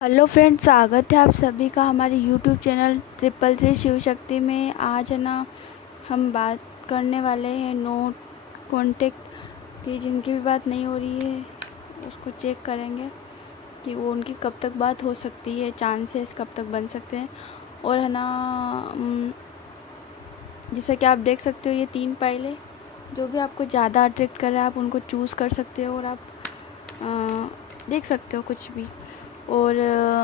Hello friends, स्वागत है आप सभी का हमारे यूट्यूब चैनल 333 शिव शक्ति में। आज है ना हम बात करने वाले हैं नो कॉन्टेक्ट की। जिनकी भी बात नहीं हो रही है उसको चेक करेंगे कि वो उनकी कब तक बात हो सकती है, चांसेस कब तक बन सकते हैं। और है ना जैसा कि आप देख सकते हो ये 3 फाइलें, जो भी आपको ज़्यादा अट्रैक्ट कर रहा है आप उनको चूज़ कर सकते हो और आप देख सकते हो कुछ भी। और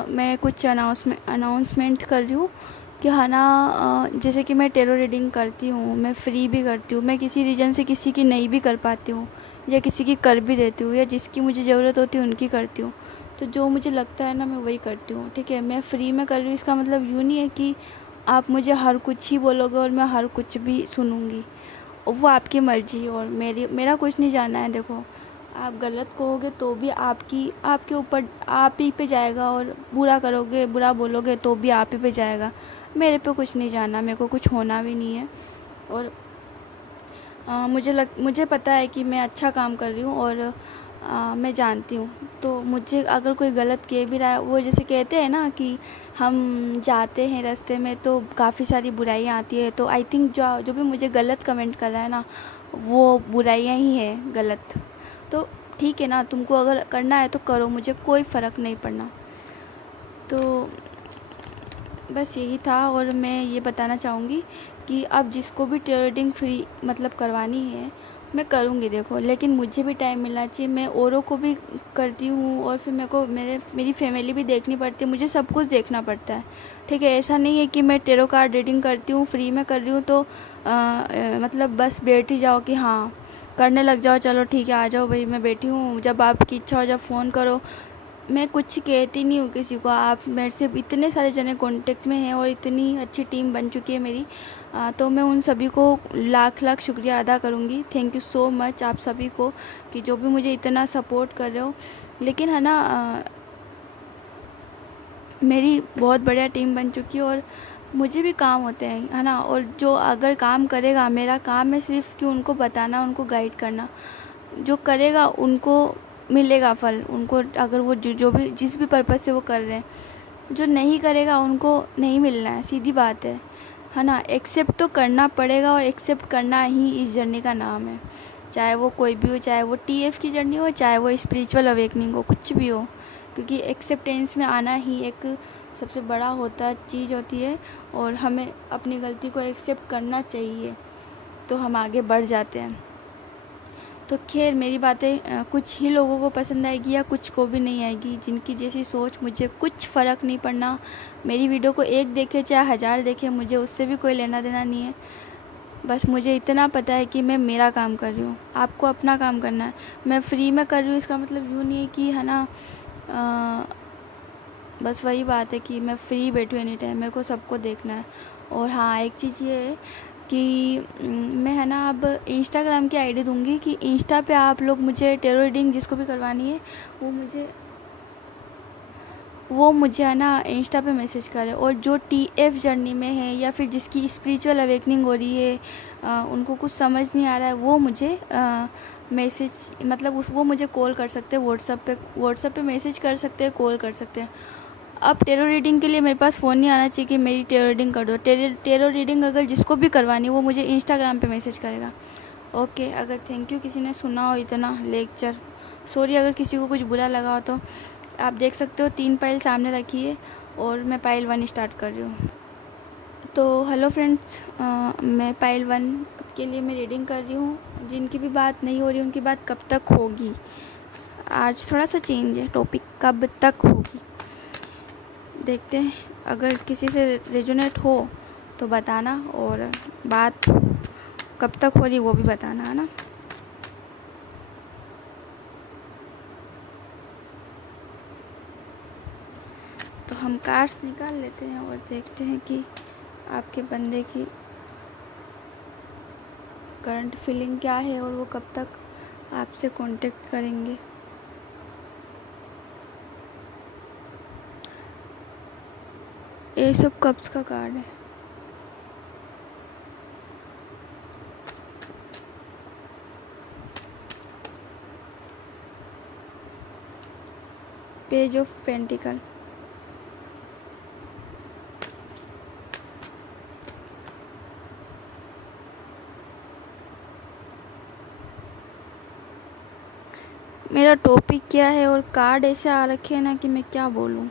मैं कुछ अनाउंसमेंट कर रही हूँ कि है ना जैसे कि मैं टेरो रीडिंग करती हूँ, मैं फ्री भी करती हूँ, मैं किसी रीज़न से किसी की नहीं भी कर पाती हूँ या किसी की कर भी देती हूँ, या जिसकी मुझे ज़रूरत होती है उनकी करती हूँ। तो जो मुझे लगता है ना मैं वही करती हूँ, ठीक है। मैं फ्री में कर रही हूँ, इसका मतलब यूँ नहीं है कि आप मुझे हर कुछ ही बोलोगे और मैं हर कुछ भी सुनूँगी। और वो आपकी मर्ज़ी और मेरा कुछ नहीं जाना है। देखो, आप गलत कहोगे तो भी आपके ऊपर आप ही पे जाएगा, और बुरा करोगे, बुरा बोलोगे तो भी आप ही पे जाएगा। मेरे पे कुछ नहीं जाना, मेरे को कुछ होना भी नहीं है। और मुझे पता है कि मैं अच्छा काम कर रही हूँ, और मैं जानती हूँ। तो मुझे अगर कोई गलत कह भी रहा है, वो जैसे कहते हैं ना कि हम जाते हैं रास्ते में तो काफ़ी सारी बुराइयाँ आती है, तो आई थिंक जो भी मुझे गलत कमेंट कर रहा है ना, वो बुराइयाँ ही है, गलत। तो ठीक है ना, तुमको अगर करना है तो करो, मुझे कोई फ़र्क नहीं पड़ना। तो बस यही था। और मैं ये बताना चाहूँगी कि अब जिसको भी ट्रेडिंग फ्री मतलब करवानी है मैं करूँगी, देखो, लेकिन मुझे भी टाइम मिलना चाहिए। मैं औरों को भी करती हूँ और फिर मेरे को मेरी फैमिली भी देखनी पड़ती है, मुझे सब कुछ देखना पड़ता है, ठीक है। ऐसा नहीं है कि मैं टेरो कार्ड रीडिंग करती हूँ, फ्री में कर रही हूँ तो मतलब बस बैठ ही जाओ कि हाँ करने लग जाओ, चलो ठीक है आ जाओ भाई मैं बैठी हूँ, जब आपकी इच्छा हो जब फ़ोन करो। मैं कुछ कहती नहीं हूँ किसी को। आप मेरे से इतने सारे जने कांटेक्ट में हैं और इतनी अच्छी टीम बन चुकी है मेरी, तो मैं उन सभी को लाख लाख शुक्रिया अदा करूँगी। थैंक यू सो मच आप सभी को कि जो भी मुझे इतना सपोर्ट कर रहे हो। लेकिन है ना मेरी बहुत बढ़िया टीम बन चुकी है और मुझे भी काम होते हैं, है ना। और जो अगर काम करेगा, मेरा काम है सिर्फ कि उनको बताना, उनको गाइड करना। जो करेगा उनको मिलेगा फल, उनको अगर वो जो भी जिस भी पर्पज़ से वो कर रहे हैं। जो नहीं करेगा उनको नहीं मिलना है, सीधी बात है ना। एक्सेप्ट तो करना पड़ेगा, और एक्सेप्ट करना ही इस जर्नी का नाम है। चाहे वो कोई भी हो, चाहे वो टीएफ की जर्नी हो, चाहे वो स्पिरिचुअल अवेकनिंग हो, कुछ भी हो, क्योंकि एक्सेप्टेंस में आना ही एक सबसे बड़ा चीज़ होती है। और हमें अपनी गलती को एक्सेप्ट करना चाहिए, तो हम आगे बढ़ जाते हैं। तो खैर, मेरी बातें कुछ ही लोगों को पसंद आएगी या कुछ को भी नहीं आएगी, जिनकी जैसी सोच, मुझे कुछ फ़र्क नहीं पड़ना। मेरी वीडियो को एक देखे चाहे 1000 देखे, मुझे उससे भी कोई लेना देना नहीं है। बस मुझे इतना पता है कि मैं मेरा काम कर रही हूँ, आपको अपना काम करना है। मैं फ्री में कर रही हूँ, इसका मतलब यूँ नहीं है कि है ना बस वही बात है कि मैं फ्री बैठी हूँ एनी टाइम, मेरे को सबको देखना है। और हाँ, एक चीज़ ये है कि मैं है ना अब इंस्टाग्राम की आईडी दूंगी कि इंस्टा पे आप लोग मुझे टेरो रीडिंग जिसको भी करवानी है वो मुझे है ना इंस्टा पे मैसेज करे। और जो टीएफ जर्नी में है या फिर जिसकी स्पिरिचुअल अवेकनिंग हो रही है, उनको कुछ समझ नहीं आ रहा है, वो मुझे मैसेज मतलब वो मुझे कॉल कर सकते हैं, व्हाट्सएप पे मैसेज कर सकते हैं, कॉल कर सकते हैं। अब टेरो रीडिंग के लिए मेरे पास फ़ोन नहीं आना चाहिए कि मेरी टेरो रीडिंग कर दो। टेरो रीडिंग अगर जिसको भी करवानी है वो मुझे इंस्टाग्राम पे मैसेज करेगा। ओके, अगर थैंक यू किसी ने सुना हो इतना लेक्चर, सॉरी अगर किसी को कुछ बुरा लगा हो। तो आप देख सकते हो 3 फाइल सामने रखी है और मैं फाइल 1 स्टार्ट कर रही हूँ। तो हेलो फ्रेंड्स, मैं फाइल 1 के लिए मैं रीडिंग कर रही हूँ। जिनकी भी बात नहीं हो रही उनकी बात कब तक होगी। आज थोड़ा सा चेंज है टॉपिक, कब तक होगी देखते हैं। अगर किसी से रेजोनेट हो तो बताना, और बात कब तक हो रही वो भी बताना, है ना। तो हम कार्ड्स निकाल लेते हैं और देखते हैं कि आपके बंदे की करंट फीलिंग क्या है और वो कब तक आपसे कांटेक्ट करेंगे। ये सब कब्ज़ का कार्ड है। पेज ऑफ पेंटिकल, मेरा टॉपिक क्या है और कार्ड ऐसे आ रखे हैं ना कि मैं क्या बोलूँ।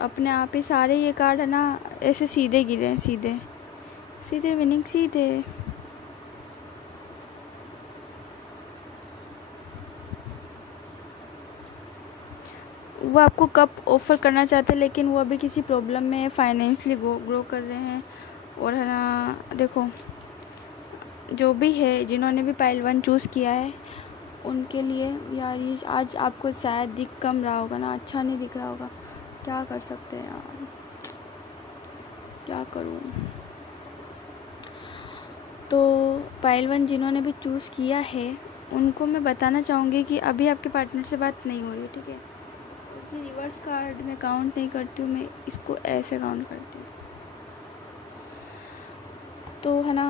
अपने आप ही सारे ये कार्ड है ना ऐसे सीधे गिरे हैं, सीधे सीधे विनिंग सीधे। वो आपको कप ऑफ़र करना चाहते हैं, लेकिन वो अभी किसी प्रॉब्लम में है, फाइनेंशियली ग्रो कर रहे हैं। और है ना, देखो जो भी है, जिन्होंने भी पाइल 1 चूज़ किया है उनके लिए यार ये आज आपको शायद दिख कम रहा होगा ना, अच्छा नहीं दिख रहा होगा। क्या कर सकते हैं यार, क्या करूँ। तो पाइल 1 जिन्होंने भी चूज़ किया है उनको मैं बताना चाहूँगी कि अभी आपके पार्टनर से बात नहीं हो रही, ठीक है। क्योंकि रिवर्स कार्ड मैं काउंट नहीं करती हूँ, मैं इसको ऐसे काउंट करती हूँ। तो है ना,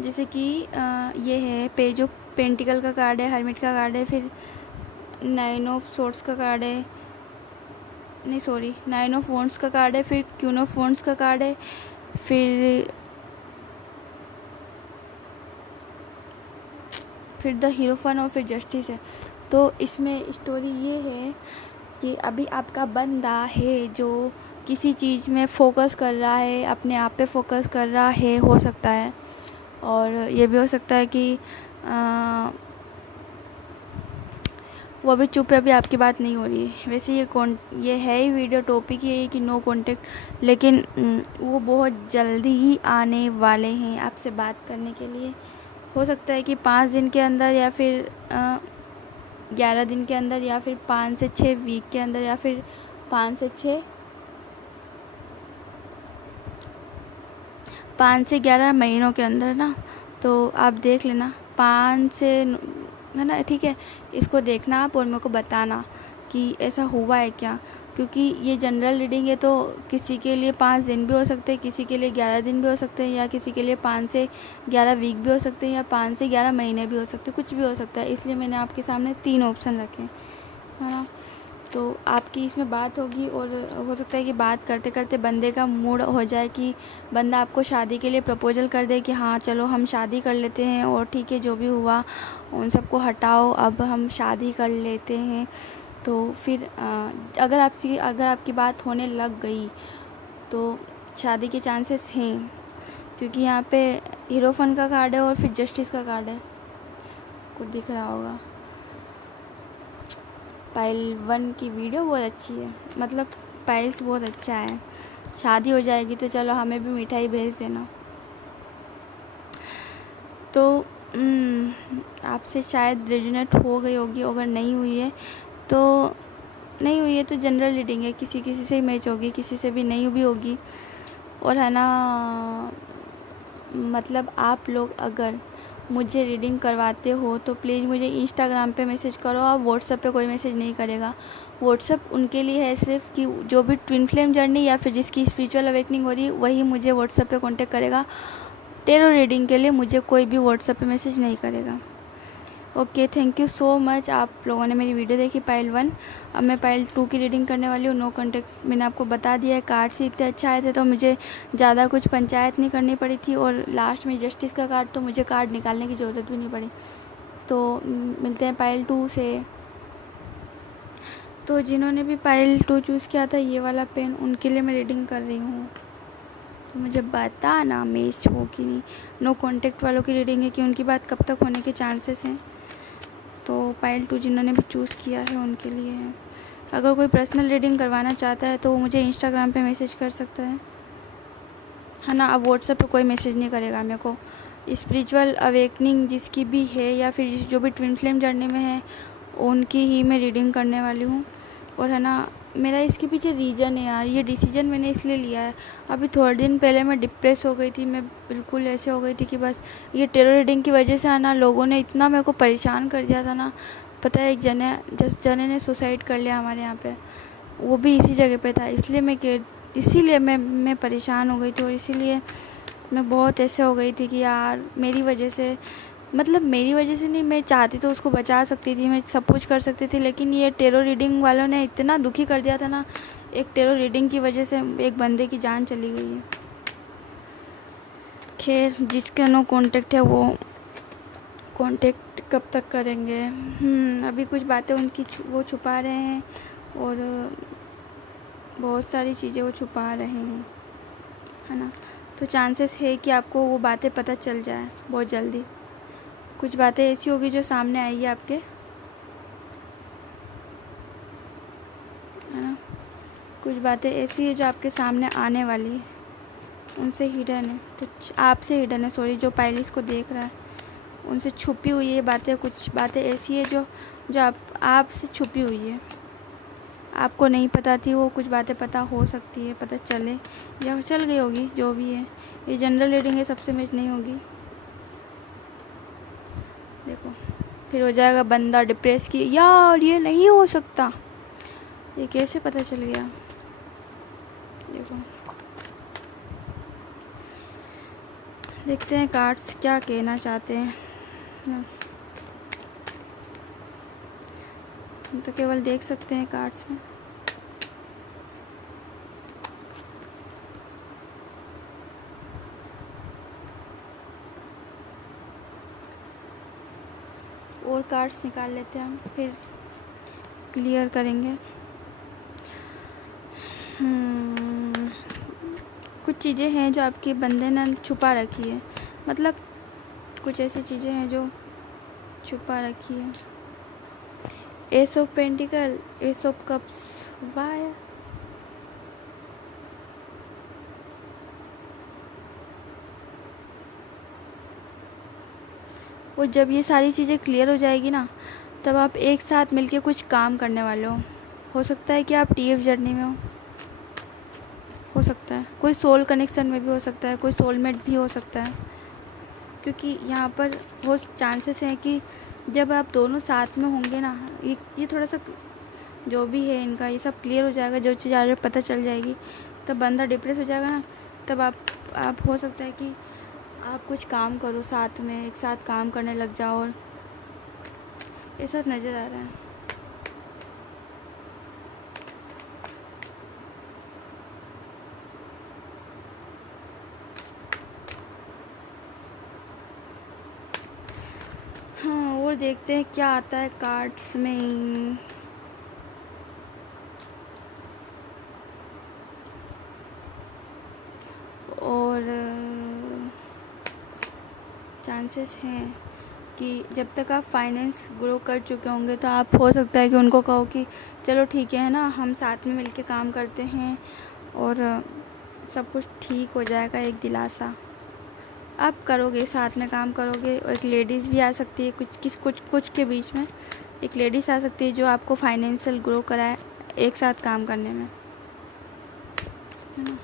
जैसे कि ये है पेज ऑफ पेंटिकल का कार्ड है, हर्मिट का कार्ड है, फिर 9 ऑफ सोर्ड्स का कार्ड है, नहीं सॉरी 9 ऑफ वॉन्ड्स का कार्ड है, फिर क्वीन ऑफ वॉन्ड्स का कार्ड है, फिर द हीरोफन और फिर जस्टिस है। तो इसमें स्टोरी ये है कि अभी आपका बंदा है जो किसी चीज़ में फ़ोकस कर रहा है, अपने आप पे फोकस कर रहा है, हो सकता है। और ये भी हो सकता है कि वो अभी चुप है, अभी आपकी बात नहीं हो रही है। वैसे ये है ही वीडियो टॉपिक ये है कि नो कांटेक्ट, लेकिन वो बहुत जल्दी ही आने वाले हैं आपसे बात करने के लिए। हो सकता है कि 5 दिन के अंदर, या फिर 11 दिन के अंदर, या फिर 5 से 6 वीक के अंदर, या फिर 5 से 11 महीनों के अंदर ना। तो आप देख लेना 5 से, है ना, ठीक है। इसको देखना आप और मेरे को बताना कि ऐसा हुआ है क्या, क्योंकि ये जनरल रीडिंग है। तो किसी के लिए 5 दिन भी हो सकते हैं, किसी के लिए 11 दिन भी हो सकते हैं, या किसी के लिए 5 से 11 वीक भी हो सकते हैं, या 5 से 11 महीने भी हो सकते हैं, कुछ भी हो सकता है। इसलिए मैंने आपके सामने 3 ऑप्शन रखे हैं, है ना। तो आपकी इसमें बात होगी, और हो सकता है कि बात करते करते बंदे का मूड हो जाए कि बंदा आपको शादी के लिए प्रपोजल कर दे कि हाँ चलो हम शादी कर लेते हैं, और ठीक है जो भी हुआ उन सबको हटाओ, अब हम शादी कर लेते हैं। तो फिर अगर आपकी बात होने लग गई तो शादी के चांसेस हैं, क्योंकि यहाँ पे हीरोफन का कार्ड है और फिर जस्टिस का कार्ड है, कुछ दिख रहा होगा। पाइल 1 की वीडियो बहुत अच्छी है, मतलब पाइल्स बहुत अच्छा है। शादी हो जाएगी तो चलो हमें भी मिठाई भेज देना। तो आपसे शायद रेजोनेट हो गई होगी, अगर नहीं हुई है तो जनरल रीडिंग है, किसी से ही मैच होगी, किसी से भी नहीं भी होगी। और है ना, मतलब आप लोग अगर मुझे रीडिंग करवाते हो तो प्लीज़ मुझे इंस्टाग्राम पे मैसेज करो। आप व्हाट्सएप पे कोई मैसेज नहीं करेगा। व्हाट्सएप उनके लिए है सिर्फ कि जो भी ट्विन फ्लेम जर्नी या फिर जिसकी स्पिरिचुअल अवेकनिंग हो रही है वही मुझे व्हाट्सएप पे कांटेक्ट करेगा। टेरो रीडिंग के लिए मुझे कोई भी व्हाट्सएप पे मैसेज नहीं करेगा। Okay, thank you so much. आप लोगों ने मेरी वीडियो देखी पाइल 1। अब मैं पाइल 2 की रीडिंग करने वाली हूँ। नो कांटेक्ट मैंने आपको बता दिया है। कार्ड से इतने अच्छे आए थे तो मुझे ज़्यादा कुछ पंचायत नहीं करनी पड़ी थी, और लास्ट में जस्टिस का कार्ड तो मुझे कार्ड निकालने की ज़रूरत भी नहीं पड़ी। तो मिलते हैं पाइल 2 से। तो जिन्होंने भी पाइल 2 चूज़ किया था ये वाला पेन, उनके लिए मैं रीडिंग कर रही हूँ। तो मुझे बताना मैच हो कि नहीं। नो कांटेक्ट वालों की रीडिंग है कि उनकी बात कब तक होने के चांसेस हैं। तो पाइल 2 जिन्होंने भी चूज़ किया है उनके लिए है। अगर कोई पर्सनल रीडिंग करवाना चाहता है तो वो मुझे इंस्टाग्राम पे मैसेज कर सकता है ना। अब व्हाट्सएप पे कोई मैसेज नहीं करेगा मेरे को। स्पिरिचुअल अवेकनिंग जिसकी भी है या फिर जो भी ट्विन फ्लेम जर्नी में है उनकी ही मैं रीडिंग करने वाली हूँ। और है ना, मेरा इसके पीछे रीज़न है यार, ये डिसीजन मैंने इसलिए लिया है। अभी थोड़े दिन पहले मैं डिप्रेस हो गई थी, मैं बिल्कुल ऐसे हो गई थी कि बस ये टेरो रीडिंग की वजह से है ना, लोगों ने इतना मेरे को परेशान कर दिया था ना। पता है, एक जने ने सुसाइड कर लिया हमारे यहाँ पे, वो भी इसी जगह पे था। इसीलिए मैं परेशान हो गई थी, और इसीलिए मैं बहुत ऐसे हो गई थी कि यार मेरी वजह से नहीं, मैं चाहती तो उसको बचा सकती थी, मैं सब कुछ कर सकती थी, लेकिन ये टेरो रीडिंग वालों ने इतना दुखी कर दिया था ना। एक टेरो रीडिंग की वजह से एक बंदे की जान चली गई है। खैर, जिसका नो कांटेक्ट है वो कांटेक्ट कब तक करेंगे। अभी कुछ बातें उनकी वो छुपा रहे हैं और बहुत सारी चीज़ें वो छुपा रहे हैं, है ना। तो चांसेस है कि आपको वो बातें पता चल जाए बहुत जल्दी। कुछ बातें ऐसी होगी जो सामने आएगी आपके, है ना। कुछ बातें ऐसी है जो आपके सामने आने वाली है, उनसे हिडन है, तो आपसे हिडन है, सॉरी, जो पायलिस को देख रहा है उनसे छुपी हुई है बातें। कुछ बातें ऐसी है जो आपसे छुपी हुई है, आपको नहीं पता थी, वो कुछ बातें पता हो सकती है, पता चले या चल गई होगी, जो भी है। ये जनरल रीडिंग है, सबसे मैच नहीं होगी। देखो फिर हो जाएगा बंदा डिप्रेस की, यार ये नहीं हो सकता, ये कैसे पता चल गया। देखो देखते हैं कार्ड्स क्या कहना चाहते हैं ना। हम तो केवल देख सकते हैं कार्ड्स में। और कार्ड्स निकाल लेते हैं हम, फिर क्लियर करेंगे। कुछ चीज़ें हैं जो आपके बंदे ने छुपा रखी है, मतलब कुछ ऐसी चीज़ें हैं जो छुपा रखी है। S of pentacle, S of cups, वाह। और जब ये सारी चीज़ें क्लियर हो जाएगी ना, तब आप एक साथ मिलके कुछ काम करने वाले हो सकता है कि आप टीएफ जर्नी में हो सकता है कोई सोल कनेक्शन में भी हो सकता है, कोई सोलमेट भी हो सकता है, क्योंकि यहाँ पर वो चांसेस हैं कि जब आप दोनों साथ में होंगे ना, ये थोड़ा सा जो भी है इनका, ये सब क्लियर हो जाएगा, जो चीज़ आज पता चल जाएगी, तब बंदा डिप्रेस हो जाएगा ना, तब आप हो सकता है कि आप कुछ काम करो साथ में, एक साथ काम करने लग जाओ, और ऐसा नज़र आ रहा है। हाँ, और देखते हैं क्या आता है कार्ड्स में। और चांसेस हैं कि जब तक आप फाइनेंस ग्रो कर चुके होंगे, तो आप हो सकता है कि उनको कहो कि चलो ठीक है ना, हम साथ में मिलके काम करते हैं और सब कुछ ठीक हो जाएगा। एक दिलासा आप करोगे, साथ में काम करोगे। और एक लेडीज़ भी आ सकती है, कुछ के बीच में एक लेडीज़ आ सकती है जो आपको फाइनेंशियल ग्रो कराए एक साथ काम करने में, है ना।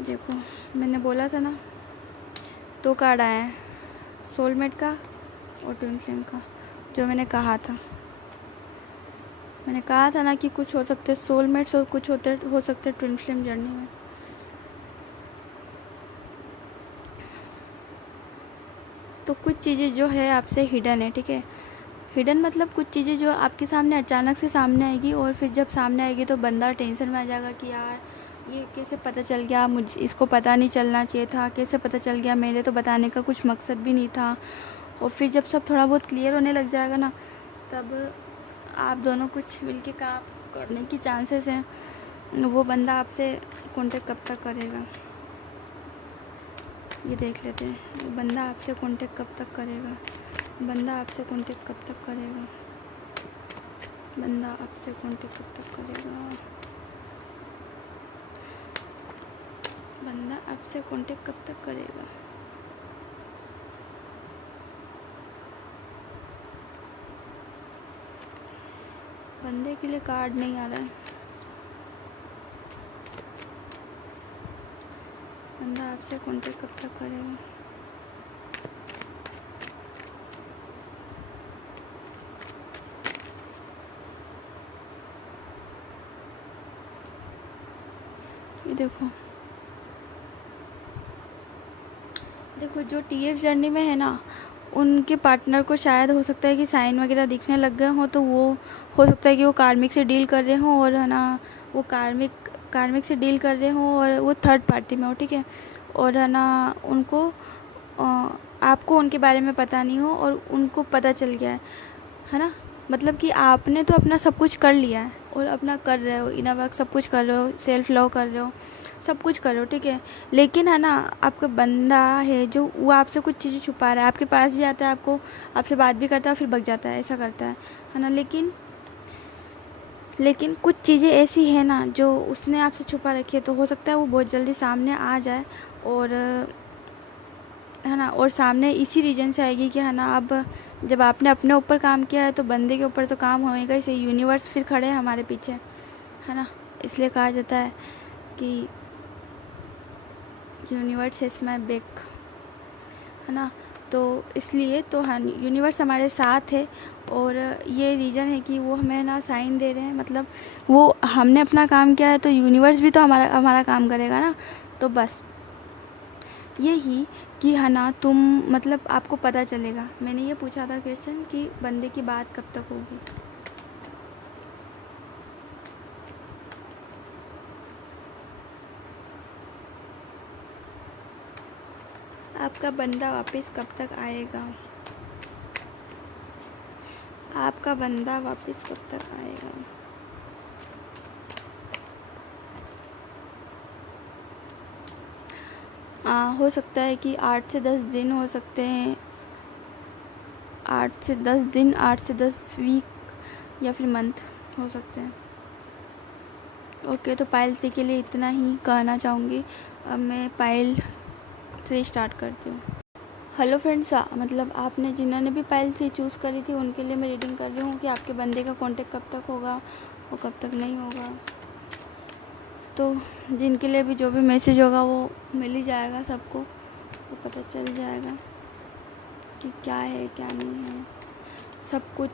देखो मैंने बोला था ना, 2 कार्ड आए हैं, सोलमेट का और ट्विन फ्लेम का, जो मैंने कहा था ना कि कुछ हो सकते सोलमेट्स और कुछ हो सकते ट्विन फ्लेम जर्नी में। तो कुछ चीज़ें जो है आपसे हिडन है, ठीक है। हिडन मतलब कुछ चीज़ें जो आपके सामने अचानक से सामने आएगी, और फिर जब सामने आएगी तो बंदा टेंशन में आ जाएगा कि यार ये कैसे पता चल गया, मुझे इसको पता नहीं चलना चाहिए था, कैसे पता चल गया, मेरे तो बताने का कुछ मकसद भी नहीं था। और फिर जब सब थोड़ा बहुत क्लियर होने लग जाएगा ना, तब आप दोनों कुछ मिलके काम करने की चांसेस हैं। वो बंदा आपसे कांटेक्ट कब तक करेगा, ये देख लेते हैं। बंदा आपसे कांटेक्ट कब तक करेगा, बंदा आपसे कांटेक्ट कब तक करेगा, बंदा आपसे कांटेक्ट कब तक करेगा, बंदा आपसे कांटेक्ट कब तक करेगा। बंदे के लिए कार्ड नहीं आ रहा है। बंदा आपसे कांटेक्ट कब तक करेगा। ये देखो जो टीएफ जर्नी में है ना, उनके पार्टनर को शायद हो सकता है कि साइन वगैरह दिखने लग गए हों, तो वो हो सकता है कि वो कार्मिक से डील कर रहे हों, और है ना वो कार्मिक कार्मिक से डील कर रहे हो और वो थर्ड पार्टी में हो, ठीक है, और है ना उनको आपको उनके बारे में पता नहीं हो और उनको पता चल गया है ना, मतलब कि आपने तो अपना सब कुछ कर लिया है और अपना कर रहे हो, इनर वर्क सब कुछ कर रहे हो, सेल्फ लव कर रहे हो, सब कुछ कर रहे हो, ठीक है, लेकिन है ना आपका बंदा है जो वो आपसे कुछ चीज़ें छुपा रहा है, आपके पास भी आता है, आपसे बात भी करता है फिर भग जाता है, ऐसा करता है ना, लेकिन कुछ चीज़ें ऐसी है ना जो उसने आपसे छुपा रखी है, तो हो सकता है वो बहुत जल्दी सामने आ जाए, और है ना, और सामने इसी रीज़न से आएगी कि है ना अब जब आपने अपने ऊपर काम किया है तो बंदे के ऊपर तो काम होएगा ही सही, यूनिवर्स फिर खड़े हैं हमारे पीछे, है ना, इसलिए कहा जाता है कि यूनिवर्स इज़ माय बैक, है ना, तो इसलिए तो हाँ यूनिवर्स हमारे साथ है, और ये रीज़न है कि वो हमें ना साइन दे रहे हैं, मतलब वो हमने अपना काम किया है तो यूनिवर्स भी तो हमारा काम करेगा ना, तो बस यही कि है ना तुम मतलब आपको पता चलेगा। मैंने ये पूछा था क्वेश्चन कि बंदे की बात कब तक होगी। आपका बंदा वापस कब तक आएगा? आपका बंदा वापस कब तक आएगा? हो सकता है कि 8 से 10 दिन हो सकते हैं, 8 से 10 दिन, 8 से 10 वीक या फिर मंथ हो सकते हैं। ओके, तो पायल 3 के लिए इतना ही कहना चाहूँगी। अब मैं पायल 3 स्टार्ट करती हूँ। हेलो फ्रेंड्स, मतलब आपने जिन्होंने भी पायल 3 चूज़ करी थी उनके लिए मैं रीडिंग कर रही हूँ कि आपके बंदे का कॉन्टेक्ट कब तक होगा और कब तक नहीं होगा। तो जिनके लिए भी जो भी मैसेज होगा वो मिल ही जाएगा, सबको वो पता चल जाएगा कि क्या है क्या नहीं है सब कुछ।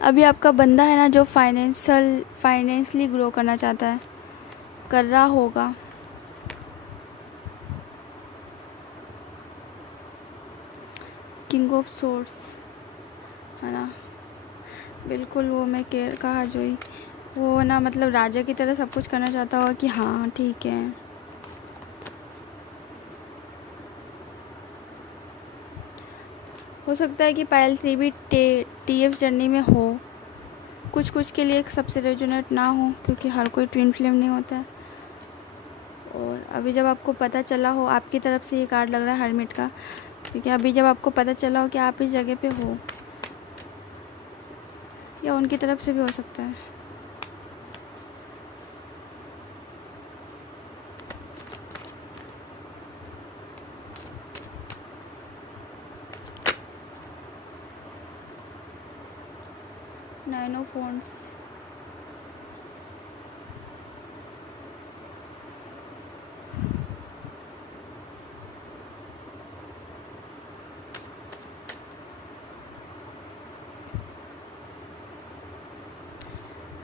अभी आपका बंदा है ना जो फाइनेंशियली ग्रो करना चाहता है, कर रहा होगा। किंग ऑफ सोर्स है ना, बिल्कुल वो मैं कहा जो ही वो ना मतलब राजा की तरह सब कुछ करना चाहता होगा कि हाँ ठीक है। हो सकता है कि पायल 3 भी TF जर्नी में हो, कुछ के लिए सबसे रेजोनेट ना हो क्योंकि हर कोई ट्विन फ्लेम नहीं होता है। और अभी जब आपको पता चला हो, आपकी तरफ से ये कार्ड लग रहा है हर्मिट का, क्योंकि अभी जब आपको पता चला हो कि आप इस जगह पे हो, या उनकी तरफ से भी हो सकता है। नाइन ऑफ वॉन्ड्स,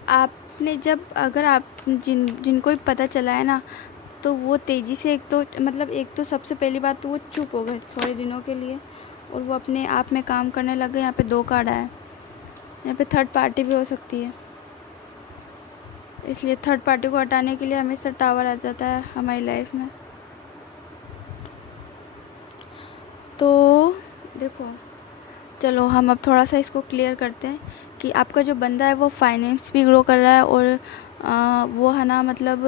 आपने जब अगर आप जिनको भी पता चला है ना, तो वो तेज़ी से एक तो सबसे पहली बात तो वो चुप हो गए थोड़े दिनों के लिए, और वो अपने आप में काम करने लग गए। यहाँ पे 2 कार्ड आया, यहाँ पे थर्ड पार्टी भी हो सकती है, इसलिए थर्ड पार्टी को हटाने के लिए हमेशा टावर आ जाता है हमारी लाइफ में। तो देखो, चलो हम अब थोड़ा सा इसको क्लियर करते हैं कि आपका जो बंदा है वो फाइनेंस भी ग्रो कर रहा है, और वो है ना मतलब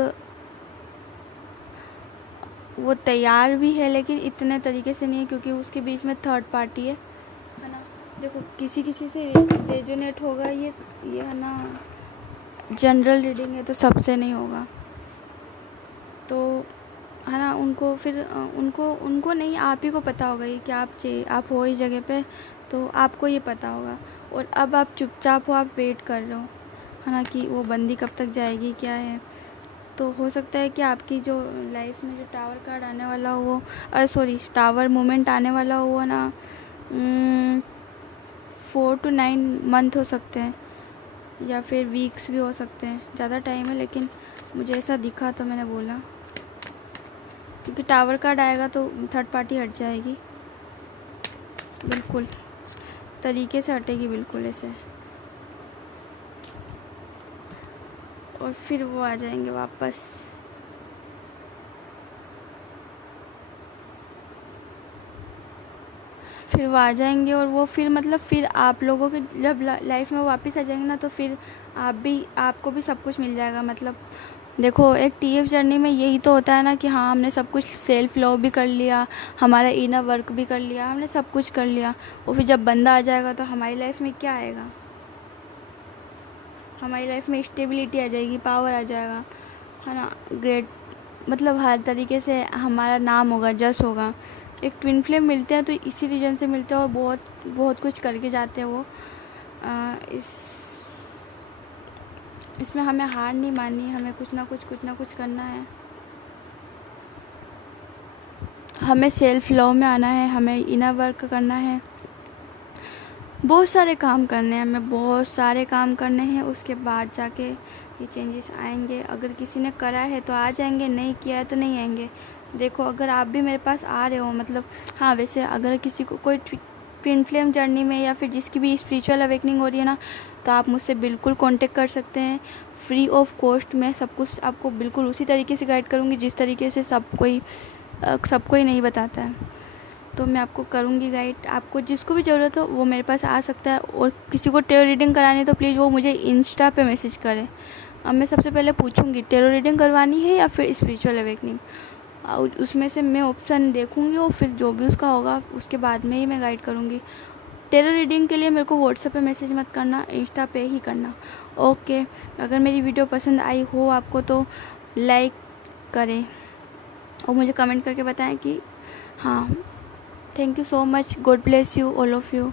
वो तैयार भी है, लेकिन इतने तरीके से नहीं है क्योंकि उसके बीच में थर्ड पार्टी है ना। देखो किसी से रेजोनेट होगा ये है ना, जनरल रीडिंग है तो सबसे नहीं होगा, तो है ना उनको फिर उनको नहीं, आप ही को पता होगा ये कि आप हो इस जगह पे, तो आपको ये पता होगा। और अब आप चुपचाप हो, आप वेट कर रहे हो है ना कि वो बंदी कब तक जाएगी, क्या है। तो हो सकता है कि आपकी जो लाइफ में जो टावर कार्ड आने वाला हो वो टावर मोमेंट आने वाला हो वो ना 4 to 9 मंथ हो सकते हैं, या फिर वीक्स भी हो सकते हैं, ज़्यादा टाइम है, लेकिन मुझे ऐसा दिखा तो मैंने बोला, क्योंकि टावर कार्ड आएगा तो थर्ड पार्टी हट जाएगी, बिल्कुल तरीके से हटेगी, बिल्कुल ऐसे। और फिर वो आ जाएंगे वापस। फिर वो आ जाएंगे और वो फिर मतलब फिर आप लोगों के जब लाइफ में वापस आ जाएंगे ना, तो फिर आपको भी सब कुछ मिल जाएगा। मतलब देखो, एक टीएफ जर्नी में यही तो होता है ना कि हाँ, हमने सब कुछ सेल्फ लव भी कर लिया, हमारा इनर वर्क भी कर लिया, हमने सब कुछ कर लिया। और फिर जब बंदा आ जाएगा तो हमारी लाइफ में क्या आएगा? हमारी लाइफ में स्टेबिलिटी आ जाएगी, पावर आ जाएगा, है ना, ग्रेट, मतलब हर तरीके से हमारा नाम होगा, जस होगा। एक ट्विन फ्लेम मिलते हैं तो इसी रीजन से मिलते हैं और बहुत बहुत कुछ करके जाते हैं वो। इसमें हमें हार नहीं माननी, हमें कुछ ना कुछ करना है। हमें सेल्फ लव में आना है, हमें इनर वर्क करना है, बहुत सारे काम करने हैं, हमें बहुत सारे काम करने हैं। उसके बाद जाके ये चेंजेस आएंगे। अगर किसी ने करा है तो आ जाएंगे, नहीं किया है तो नहीं आएंगे। देखो, अगर आप भी मेरे पास आ रहे हो, मतलब हाँ, वैसे अगर किसी को कोई ट्विन फ्लेम जर्नी में या फिर जिसकी भी स्पिरिचुअल अवेकनिंग हो रही है ना, तो आप मुझसे बिल्कुल कांटेक्ट कर सकते हैं, फ्री ऑफ कॉस्ट। मैं सब कुछ आपको बिल्कुल उसी तरीके से गाइड करूँगी जिस तरीके से सबको ही नहीं बताता है। तो मैं आपको करूँगी गाइड। आपको जिसको भी ज़रूरत हो वो मेरे पास आ सकता है। और किसी को टेरो रीडिंग करानी है तो प्लीज़ वो मुझे इंस्टा पे मैसेज करे। अब मैं सबसे पहले पूछूंगी टेरो रीडिंग करवानी है या फिर स्पिरिचुअल अवेकनिंग, और उसमें से मैं ऑप्शन देखूंगी और फिर जो भी उसका होगा उसके बाद में ही मैं गाइड करूँगी। टेरो रीडिंग के लिए मेरे को व्हाट्सएप पे मैसेज मत करना, इंस्टा पे ही करना। ओके, अगर मेरी वीडियो पसंद आई हो आपको तो लाइक करें और मुझे कमेंट करके बताएं कि हाँ। Thank you so much. God bless you all of you.